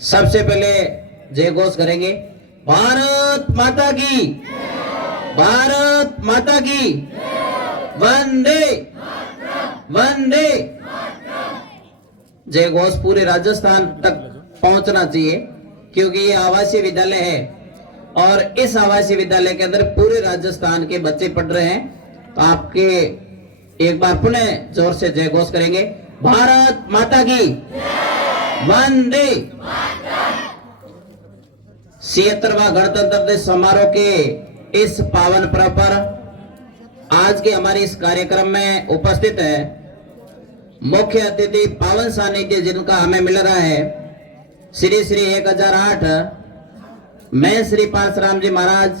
सबसे पहले जय घोष करेंगे। भारत माता की, भारत माता की, वंदे वंदे। जय घोष पूरे राजस्थान तक पहुंचना चाहिए, क्योंकि ये आवासीय विद्यालय है और इस आवासीय विद्यालय के अंदर पूरे राजस्थान के बच्चे पढ़ रहे हैं। तो आपके एक बार पुनः जोर से जय घोष करेंगे। भारत माता की, वंदे। 76वां गणतंत्र दिवस समारोह के इस पावन पर्व पर आज के हमारे इस कार्यक्रम में उपस्थित है मुख्य अतिथि, पावन सानिध्य जिनका हमें मिल रहा है श्री श्री 1008 मैं श्री परशुराम जी महाराज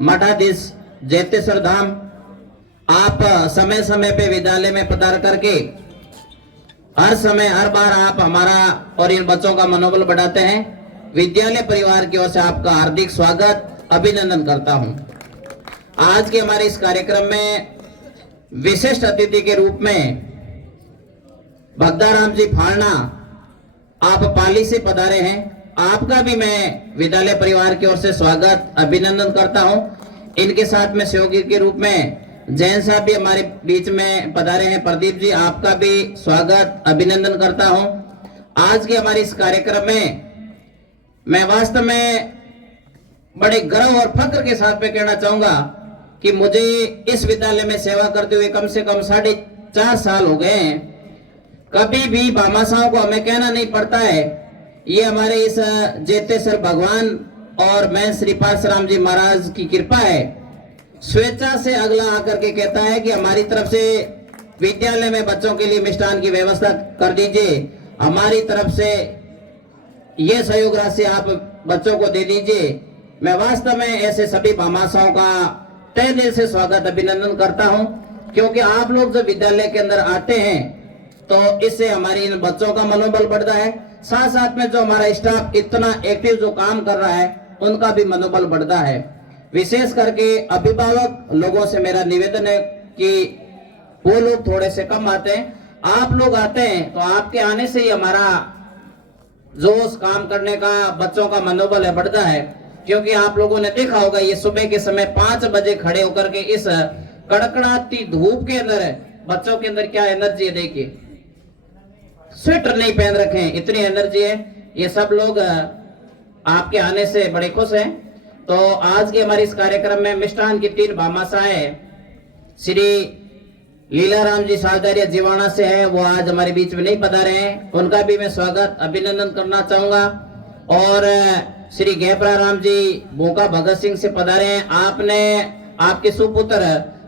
मठाधीश जैतेश्वर धाम। आप समय समय पे विद्यालय में पधार करके हर समय हर बार आप हमारा और इन बच्चों का मनोबल बढ़ाते हैं। विद्यालय परिवार की ओर से आपका हार्दिक स्वागत, अभिनंदन करता हूं। आज के हमारे इस कार्यक्रम में विशिष्ट अतिथि के रूप में भगदाराम जी फालना आप पाली से पधारे हैं। आपका भी मैं विद्यालय परिवार की ओर से स्वागत, अभिनंदन करता हूं। इनके साथ में सहयोगी के रूप में जैन साहब भी हमारे बीच में पधारे हैं। प्रदीप जी, आपका भी स्वागत, अभिनंदन करता हूं। आज के हमारे इस कार्यक्रम में मैं वास्तव में बड़े गर्व और फक्र के साथ में कहना चाहूंगा कि मुझे इस विद्यालय में सेवा करते हुए कम से कम 4.5 साल हो गए हैं। कभी भी भामाशाहों को हमें कहना नहीं पड़ता है। ये हमारे इस जैतेश्वर भगवान और मैं श्री परशुराम जी महाराज की कृपा है। स्वेच्छा से अगला आकर के कहता है कि हमारी तरफ से विद्यालय में बच्चों के लिए मिष्ठान की व्यवस्था कर दीजिए, हमारी तरफ से ये सहयोग राशि आप बच्चों को दे दीजिए। मैं वास्तव में ऐसे सभी भामाशाहों का तहे दिल से स्वागत, अभिनंदन करता हूं, क्योंकि आप लोग जब विद्यालय के अंदर आते हैं तो इससे हमारी इन बच्चों का मनोबल बढ़ता है। साथ साथ में जो हमारा स्टाफ इतना एक्टिव जो काम कर रहा है उनका भी मनोबल बढ़ता है। विशेष करके अभिभावक लोगों से मेरा निवेदन है कि वो लोग थोड़े से कम आते हैं, आप लोग आते हैं तो आपके आने से ही हमारा जोश, काम करने का, बच्चों का मनोबल है बढ़ता है। क्योंकि आप लोगों ने देखा होगा ये सुबह के समय 5 बजे खड़े होकर के इस कड़कड़ाती धूप के अंदर बच्चों के अंदर क्या एनर्जी है, देखिए स्वेटर नहीं पहन रखे हैं, इतनी एनर्जी है। ये सब लोग आपके आने से बड़े खुश हैं। तो आज के हमारे इस कार्यक्रम में मिष्ठान की 3 भामाशाएं श्री लीलाराम जी सालदारिया जीवाणा से है, वो आज हमारे बीच में नहीं पधारे हैं, उनका भी मैं स्वागत, अभिनंदन करना चाहूंगा। और श्री गैपरा राम जी बोका भगत सिंह से पधारे हैं। आपने आपके सुपुत्र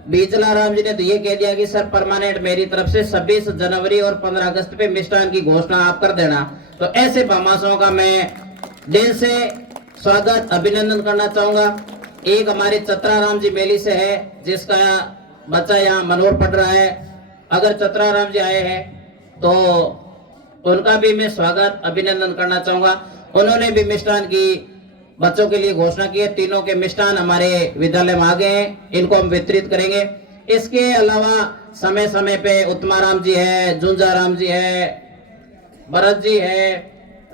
बीजला राम जी ने तो ये कह दिया कि सर परमानेंट मेरी तरफ से 26 जनवरी और 15 अगस्त पे मिष्ठान की घोषणा आप कर देना। तो ऐसे भामाशाहों का मैं दिल से स्वागत, अभिनंदन करना चाहूंगा। एक हमारे चतरा राम जी मेली से है, जिसका बच्चा यहाँ मनोहर पढ़ रहा है। अगर चतरा राम जी आए हैं तो उनका भी मैं स्वागत, अभिनंदन करना चाहूंगा। उन्होंने भी मिष्ठान की बच्चों के लिए घोषणा की है। तीनों के मिष्ठान हमारे विद्यालय में आ गए हैं, इनको हम वितरित करेंगे। इसके अलावा समय समय पे उत्तमा राम जी है, जुंजा राम जी है, भरत जी है,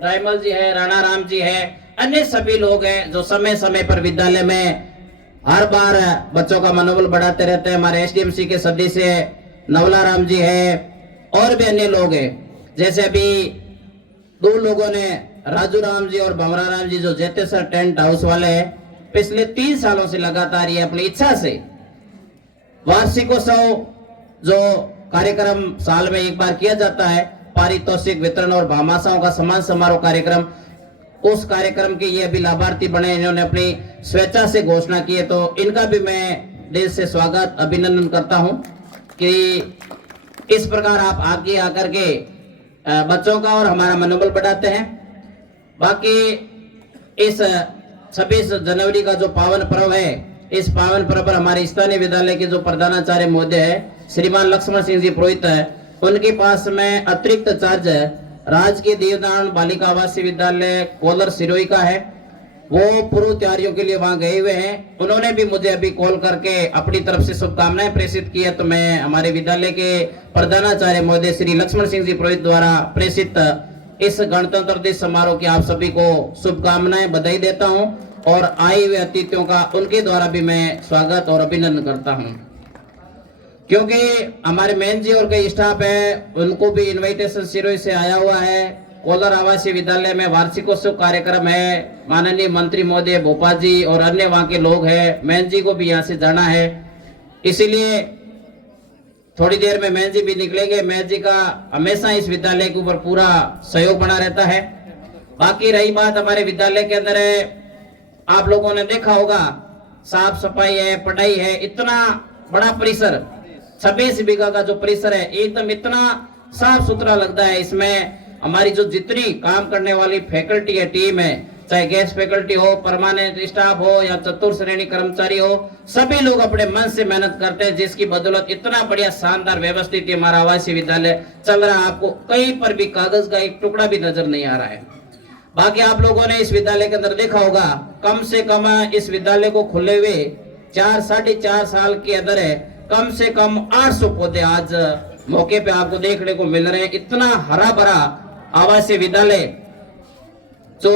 रायमल जी है, राणा राम जी है, अन्य सभी लोग हैं जो समय समय पर विद्यालय में हर बार बच्चों का मनोबल बढ़ाते रहते हैं। हमारे एसडीएमसी के सदस्य नवला राम जी है और भी अन्य लोग हैं। जैसे अभी 2 लोगों ने, राजू राम जी और भंवरा राम जी, जो जैतेश्वर टेंट हाउस वाले हैं, पिछले 3 सालों से लगातार ये अपनी इच्छा से वार्षिकोत्सव जो कार्यक्रम साल में एक बार किया जाता है, पारितोषिक वितरण और भामाशाहों का सम्मान समारोह कार्यक्रम, उस कार्यक्रम के ये अभी लाभार्थी बने। इन्होंने अपनी स्वेच्छा से घोषणा की है, तो इनका भी मैं दिल से स्वागत, अभिनंदन करता हूं कि इस प्रकार आप आगे आकर के बच्चों का और हमारा मनोबल बढ़ाते हैं। बाकी इस 26 जनवरी का जो पावन पर्व है, इस पावन पर्व पर हमारे स्थानीय विद्यालय के जो प्रधानाचार्य महोदय है श्रीमान लक्ष्मण सिंह जी पुरोहित है, उनके पास में अतिरिक्त चार्ज राजकीय देवदान बालिका आवासीय विद्यालय कोलर सिरोही का है। वो पूर्व तैयारियों के लिए वहां गए हुए हैं। उन्होंने भी मुझे अभी कॉल करके अपनी तरफ से शुभकामनाएं प्रेषित की है। तो मैं हमारे विद्यालय के प्रधानाचार्य महोदय श्री लक्ष्मण सिंह जी पुरोहित द्वारा प्रेषित इस गणतंत्र दिवस समारोह की आप सभी को शुभकामनाएं, बधाई देता हूं और आए हुए अतिथियों का उनके द्वारा भी मैं स्वागत और अभिनंदन करता हूं। क्योंकि हमारे मैन जी और कई स्टाफ है, उनको भी इनविटेशन सिरोही से आया हुआ है। कोलार आवासीय विद्यालय में वार्षिकोत्सव कार्यक्रम है, माननीय मंत्री महोदय भोपाल जी और अन्य वहां के लोग हैं, मैन जी को भी यहाँ से जाना है, इसीलिए थोड़ी देर में मैन जी भी निकलेंगे। मैन जी का हमेशा इस विद्यालय के ऊपर पूरा सहयोग बना रहता है। बाकी रही बात हमारे विद्यालय के अंदर है, आप लोगों ने देखा होगा साफ सफाई है, पढ़ाई है, इतना बड़ा परिसर 26 बीघा का जो परिसर है एकदम इतना साफ सुथरा लगता है। इसमें हमारी जो जितनी काम करने वाली फैकल्टी है, टीम है, चाहे गेस्ट फैकल्टी हो, परमानेंट स्टाफ हो या चतुर्थ श्रेणी कर्मचारी हो, सभी लोग अपने मन से मेहनत करते हैं, जिसकी बदौलत इतना बढ़िया शानदार व्यवस्थित हमारा आवासीय विद्यालय चल रहा है। आपको कहीं पर भी कागज का एक टुकड़ा भी नजर नहीं आ रहा है। बाकी आप लोगों ने इस विद्यालय के अंदर देखा होगा, कम से कम इस विद्यालय को खुले हुए 4-4.5 साल के अंदर है, कम से कम 800 पौधे आज मौके पे आपको देखने को मिल रहे हैं। इतना हरा भरा आवासीय विद्यालय जो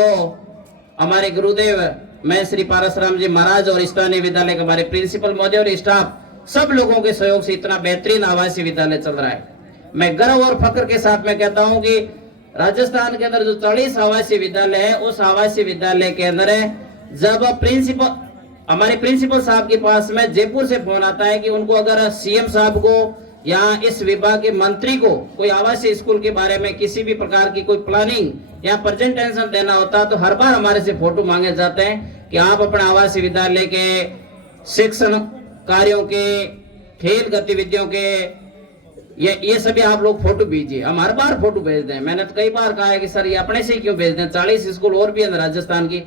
हमारे गुरुदेव मैं श्री पारसराम जी महाराज और स्थानीय विद्यालय के हमारे प्रिंसिपल महोदय और स्टाफ सब लोगों के सहयोग से इतना बेहतरीन आवासीय विद्यालय चल रहा है। मैं गर्व और फक्र के साथ में कहता हूं कि राजस्थान के अंदर जो 40 आवासीय विद्यालय है, उस आवासीय विद्यालय के अंदर है, जब हमारे प्रिंसिपल साहब के पास में जयपुर से फोन आता है कि उनको अगर सीएम साहब को या इस विभाग के मंत्री को कोई आवासीय स्कूल के बारे में किसी भी प्रकार की कोई प्लानिंग या प्रेजेंटेशन देना होता, तो हर बार हमारे से फोटो मांगे जाते हैं कि आप अपने आवासीय विद्यालय के शिक्षण कार्यों के, खेल गतिविधियों के, ये सभी आप लोग फोटो भेजिए। हम हर बार फोटो भेज दें। मैंने तो कई बार कहा है कि सर ये अपने से क्यों भेज दें, 40 स्कूल और भी है राजस्थान की।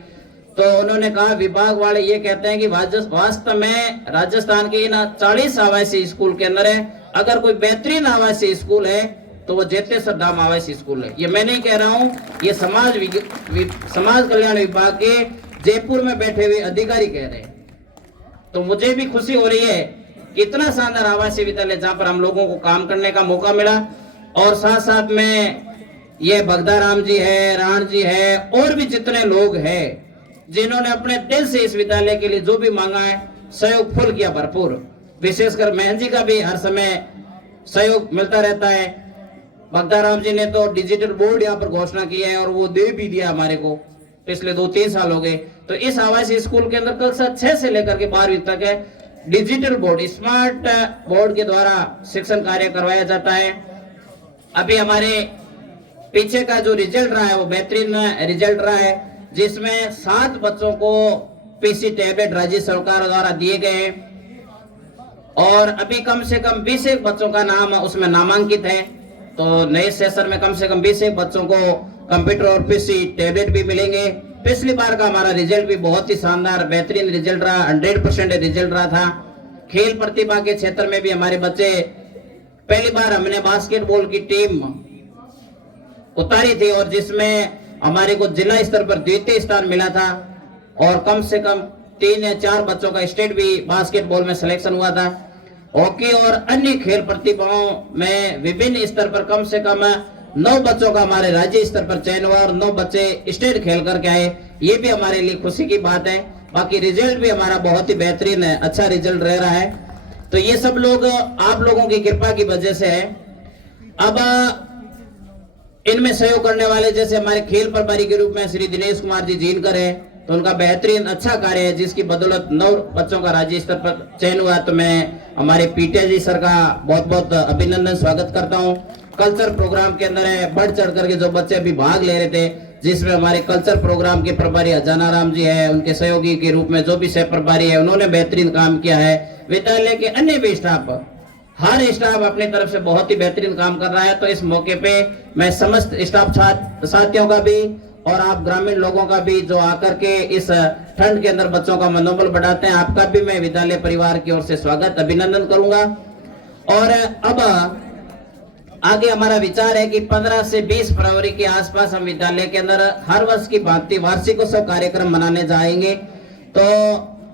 तो उन्होंने कहा विभाग वाले ये कहते हैं कि वास्तव में राजस्थान के इन 40 आवासीय स्कूल के अंदर है, अगर कोई बेहतरीन आवासीय स्कूल है तो वो जेतेश्वर धाम आवासीय स्कूल है। ये मैं नहीं कह रहा हूँ, ये समाज कल्याण विभाग के जयपुर में बैठे हुए अधिकारी कह रहे हैं। तो मुझे भी खुशी हो रही है कि इतना शानदार आवासीय विद्यालय जहाँ पर हम लोगों को काम करने का मौका मिला, और साथ साथ में ये भगदाराम जी है, राण जी है, और भी जितने लोग हैं जिन्होंने अपने दिल से इस विद्यालय के लिए जो भी मांगा है, सहयोग फुल किया भरपूर। विशेषकर महन जी का भी हर समय सहयोग मिलता रहता है। भगदाराम जी ने तो डिजिटल बोर्ड यहाँ पर घोषणा की है और वो दे भी दिया हमारे को, पिछले 2-3 साल हो गए। तो इस आवासीय स्कूल के अंदर कक्षा 6 से लेकर के 12वीं तक है, डिजिटल बोर्ड, स्मार्ट बोर्ड के द्वारा शिक्षण कार्य करवाया जाता है। अभी हमारे पीछे का जो रिजल्ट रहा है वो बेहतरीन रिजल्ट रहा है, जिसमें 7 बच्चों को पीसी टैबलेट राज्य सरकार द्वारा दिए गए और अभी कम से कम 20 बच्चों का नाम उसमें नामांकित है। तो नए सेशन में कम से कम 20 बच्चों को कंप्यूटर और पीसी टैबलेट भी मिलेंगे। पिछली बार का हमारा रिजल्ट भी बहुत ही शानदार बेहतरीन रिजल्ट रहा, 100% रिजल्ट रहा था। खेल प्रतिभा के क्षेत्र में भी हमारे बच्चे, पहली बार हमने बास्केटबॉल की टीम उतारी थी और जिसमें हमारे को जिला स्तर पर 2य स्थान मिला था और कम से कम 3 या 4 बच्चों का स्टेट भी बास्केटबॉल में सिलेक्शन हुआ था। हॉकी और अन्य खेल प्रतिभाओं में विभिन्न स्तर पर कम से कम 9 बच्चों का हमारे राज्य स्तर पर चयन हुआ और 9 बच्चे स्टेट खेल करके आए। ये भी हमारे लिए खुशी की बात है। बाकी रिजल्ट भी हमारा बहुत ही बेहतरीन है, अच्छा रिजल्ट रह रहा है। तो ये सब लोग आप लोगों की कृपा की वजह से है। अब इनमें सहयोग करने वाले जैसे हमारे खेल प्रभारी के रूप में श्री दिनेश कुमार जी जीनकर है, तो उनका बेहतरीन अच्छा कार्य है, जिसकी बदौलत 9 बच्चों का राज्य स्तर पर चयन हुआ। तो मैं हमारे पीटे जी सर का बहुत बहुत अभिनंदन स्वागत करता हूं। कल्चर प्रोग्राम के अंदर है, बढ़ चढ़ करके जो बच्चे अभी भाग ले रहे थे, जिसमें हमारे कल्चर प्रोग्राम के प्रभारी अजानाराम जी है, उनके सहयोगी के रूप में जो भी सह प्रभारी है, उन्होंने बेहतरीन काम किया है। विद्यालय के अन्य भी स्टाफ, हर स्टाफ अपनी तरफ से बहुत ही बेहतरीन काम कर रहा है। तो इस मौके पे मैं समस्त स्टाफ साथियों का भी और आप ग्रामीण लोगों का भी जो आकर के इस ठंड के अंदर बच्चों का मनोबल बढ़ाते हैं, आपका भी मैं विद्यालय परिवार की ओर से स्वागत अभिनंदन करूंगा। और अब आगे हमारा विचार है कि 15 से 20 फरवरी के आसपास हम विद्यालय के अंदर हर वर्ष की भांति वार्षिकोत्सव कार्यक्रम मनाने जाएंगे। तो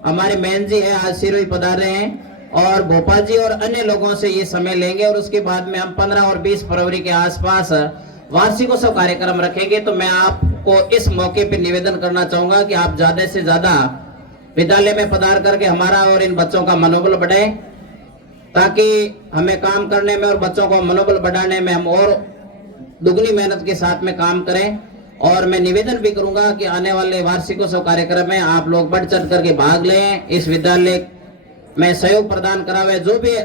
हमारे मैन जी हैं, आज सिरोही पधार रहे हैं और भोपाल जी और अन्य लोगों से ये समय लेंगे और उसके बाद में हम 15 और 20 फरवरी के आसपास वार्षिकोत्सव कार्यक्रम रखेंगे, तो मैं आपको इस मौके पे निवेदन करना चाहूंगा कि आप ज्यादा से ज्यादा विद्यालय में पधार करके हमारा और इन बच्चों का मनोबल बढ़ाए, ताकि हमें काम करने में और बच्चों को मनोबल बढ़ाने में हम और दुगनी मेहनत के साथ में काम करें। और मैं निवेदन भी करूंगा कि आने वाले वार्षिकोत्सव कार्यक्रम में आप लोग बढ़ चढ़ करके भाग लें, इस विद्यालय में सहयोग प्रदान करावे। जो भी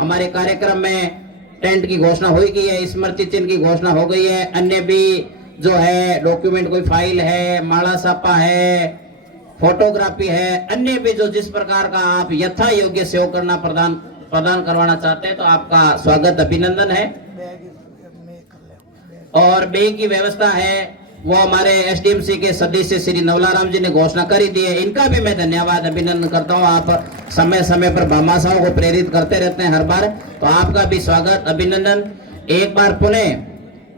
हमारे कार्यक्रम में टेंट की घोषणा हो गई है, स्मृति चिन्ह की घोषणा हो गई है, अन्य भी जो है डॉक्यूमेंट, कोई फाइल है, माला सापा है, फोटोग्राफी है, अन्य भी जो जिस प्रकार का आप यथा योग्य सहयोग करना प्रदान करवाना चाहते हैं, तो आपका स्वागत अभिनंदन है। और बैग की व्यवस्था है वो हमारे एसडीएमसी के सदस्य श्री नवलाराम जी ने घोषणा करी दी है, इनका भी मैं धन्यवाद अभिनंदन करता हूँ। आप समय समय पर भामाशाहों को प्रेरित करते रहते हैं हर बार, तो आपका भी स्वागत अभिनंदन। एक बार पुनः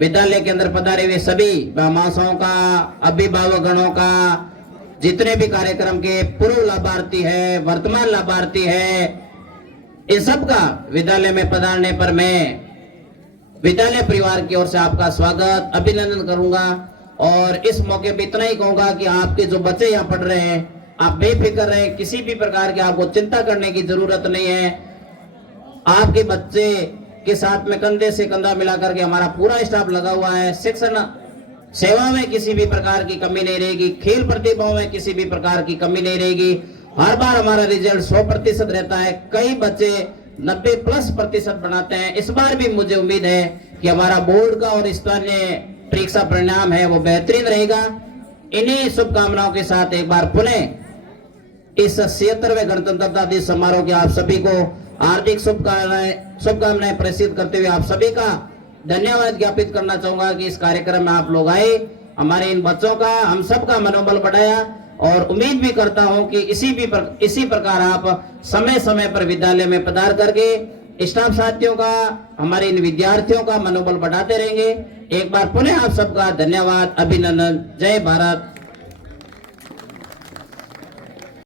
विद्यालय के अंदर पधारे हुए सभी भामाशाहों का, अभिभावक गणों का, जितने भी कार्यक्रम के पूर्व लाभार्थी है, वर्तमान लाभार्थी है, इन सबका विद्यालय में पधारने पर मैं विद्यालय परिवार की ओर से आपका स्वागत अभिनंदन करूंगा। और इस मौके पे इतना ही कहूंगा कि आपके जो बच्चे यहाँ पढ़ रहे हैं, आप बेफिक्र रहें, किसी भी प्रकार की आपको चिंता करने की जरूरत नहीं है। आपके बच्चे के साथ में कंधे से कंधा मिलाकर के हमारा पूरा स्टाफ लगा हुआ है। शिक्षण सेवा में किसी भी प्रकार की कमी नहीं रहेगी, खेल प्रतिभाओं में किसी भी प्रकार की कमी नहीं रहेगी। हर बार हमारा रिजल्ट 100% रहता है, कई बच्चे 90+% बनाते हैं। इस बार भी मुझे उम्मीद है कि हमारा बोर्ड का और स्थानीय परीक्षा परिणाम है वो बेहतरीन रहेगा। इन्हीं शुभकामनाओं के साथ एक बार पुनः इस 76वें गणतंत्रता दिवस समारोह के आप सभी को हार्दिक शुभकामनाएं प्रेषित करते हुए आप सभी का धन्यवाद ज्ञापित करना चाहूंगा कि इस कार्यक्रम में आप लोग आए, हमारे इन बच्चों का, हम सबका मनोबल बढ़ाया। और उम्मीद भी करता हूं कि इसी प्रकार आप समय समय पर विद्यालय में पधार करके स्टाफ साथियों का, हमारे इन विद्यार्थियों का मनोबल बढ़ाते रहेंगे। एक बार पुनः आप सबका धन्यवाद अभिनंदन। जय भारत।